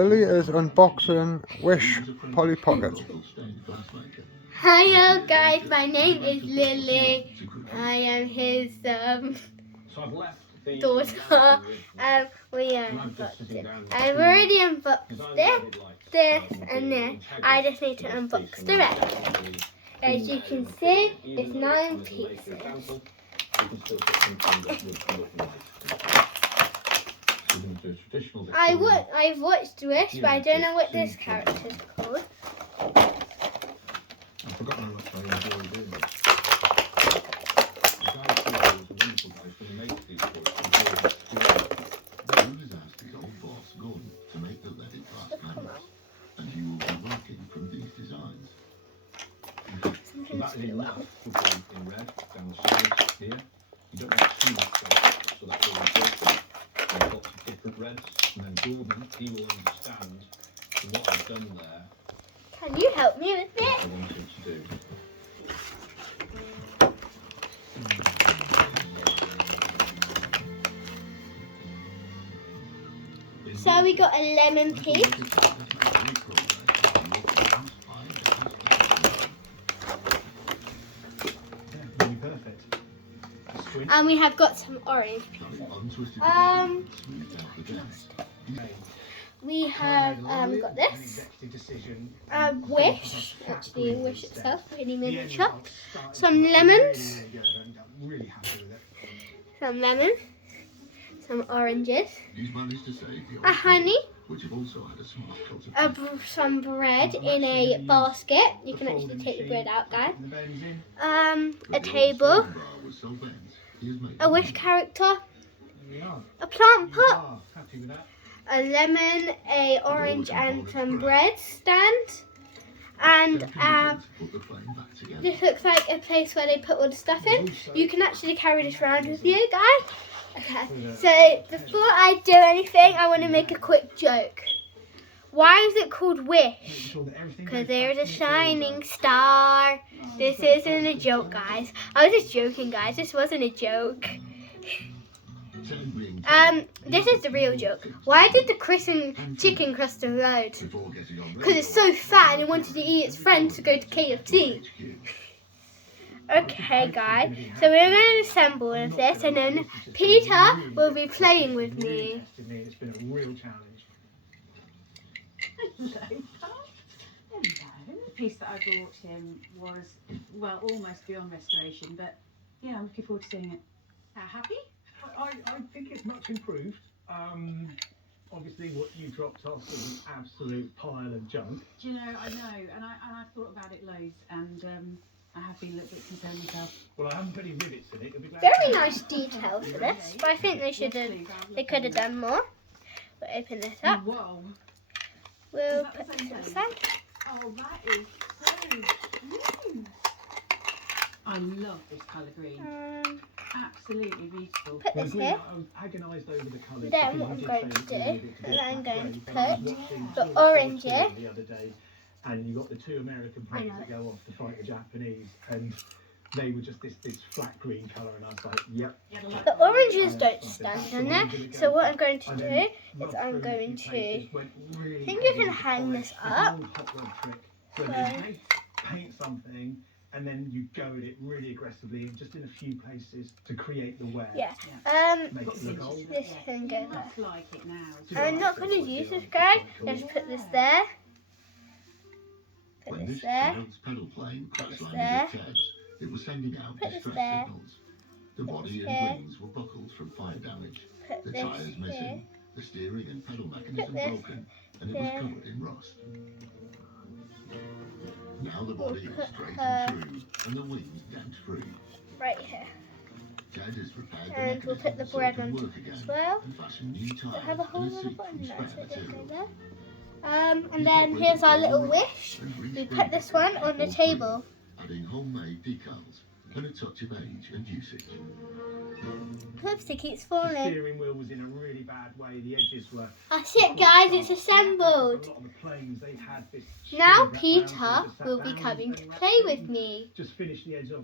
Lily is unboxing Wish Polly Pocket. Hello guys, my name is Lily. I am his daughter. We unboxed it. I've already unboxed this and this. I just need to unbox the rest. As you can see, it's 9 pieces. I've watched Wish, but I don't know what this character is called. I've forgotten how much I enjoy doing it. The guy who was a wonderful guy who makes these toys. He was asked his old boss, Gordon, to make the leaded glass panels, and he will be working from these designs. So that is enough to go in red down the sides here. You don't have too much red, so that's really good. There's lots of different reds, and then Gordon, he will understand what I've done there. Can you help me with What it? I want him to do. So we got a lemon piece. And we have got some orange pieces. We have got this. Wish, actually Wish itself, really miniature. Some lemons. Some oranges. A honey. Some bread in a basket. You can actually take the bread out, guys. A table. A Wish character. A plant pot. A lemon, a orange and some bread stand. And this looks like a place where they put all the stuff in. You can actually carry this around with you, guys. Okay, so before I do anything, I want to make a quick joke. Why is it called Wish? Because there's a shining star. This isn't a joke, guys. I was just joking, guys. This wasn't a joke. This is the real joke. Why did the chicken cross the road? Because it's so fat and it wanted to eat its friends to go to KFC. Okay, guys. So we're going to assemble all of this, and then Peter will be playing with me. It's been a real challenge. Hello. The piece that I brought him was, well, almost beyond restoration, but yeah, I'm looking forward to seeing it. Happy? I think it's much improved. Obviously, what you dropped off was an absolute pile of junk. Do you know, I know, and I've thought about it loads, and I have been a little bit concerned myself. Well, I haven't put any rivets in it. You'll be glad Very nice detail for this, but I think they could have done more. We'll open this up. Whoa. We'll put this aside. Oh, that is so smooth. I love this colour green. Absolutely beautiful. Put this here. I was agonised over the colours. Then what I'm going to do is I'm going to put the orange here. The other day, and you got the two American planes that go off to fight the Japanese, and they were just this flat green colour, and I was like, yep. The oranges don't stand on there, so what I'm going to do is I'm going to, I think you can hang this up. Where they paint something, and then you go at it really aggressively, just in a few places to create the wear. Yeah. Make it look old. This can go there. Like it now. I'm not going to use this, guys. Just put this there. Put this there. Put this there. It was sending out Put this distress there. signals. The body this and here. wings were buckled from fire damage. Put The this tyres here. missing. The steering and pedal mechanism this broken, and it was there. covered in rust. Now the We'll body is put straight her and true, and the wings dent free. right here. Ted has repaired the And we'll put the mechanism so bread it can on work top again, as well. and fashion new We'll tyres have a hole and in a the seat bottom from there, spare so it don't go material. there. And then here's our little Wish. We put this one on the table. Adding homemade decals and a touch of age and usage. Oops, it keeps The falling. steering wheel was in a really bad way. The edges were. That's it, guys. It's assembled. A lot of the planes, they had this Now string wrapped round, so Peter you just sat will be down coming and to wrapped play it with and me. Just finish the edge off